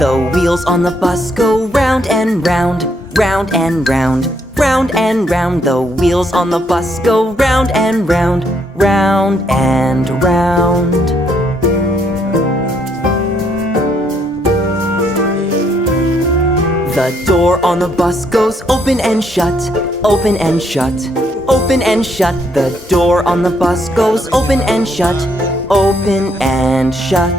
The wheels on the bus go round and round, round and round, round and round. The wheels on the bus go round and round, round and round. The door on the bus goes open and shut, open and shut, open and shut. The door on the bus goes open and shut, open and shut.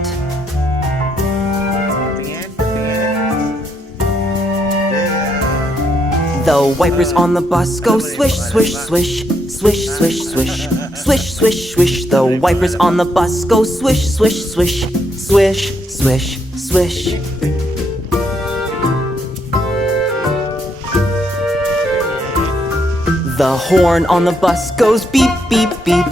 The wipers on the bus go swish, swish, swish, swish, swish, swish, swish, swish, swish. The wipers on the bus go swish, swish, swish, swish, swish, swish. The horn on the bus goes beep, beep, beep,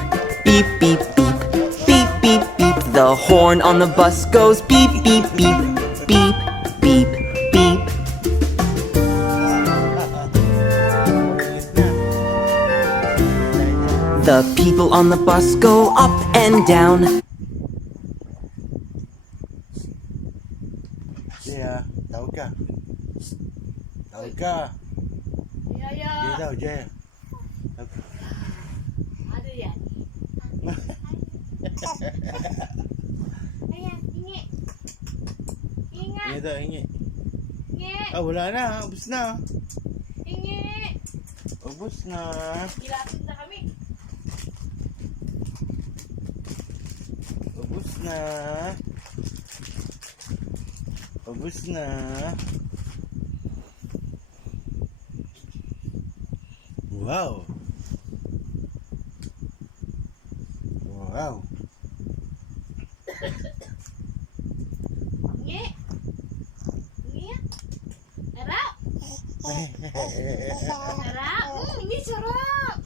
beep, beep, beep, beep, beep, beep. The horn on the bus goes beep, beep, beep, beep, beep, beep. The people on the bus go up and down. Jaya, tahu kah? Tahu kah? Ya, ya. Dia tahu Jaya. Ada ya? Ayah, ingin. Ingat. Dia tahu ingin. Ingin. Ah, wala na, ubus na. Ingin. Ubus na. Ilapit na kami. Ubus na. Ubus na. Wow. Wow. Ingin. Ingin. Harap. Harap. Ini sarap.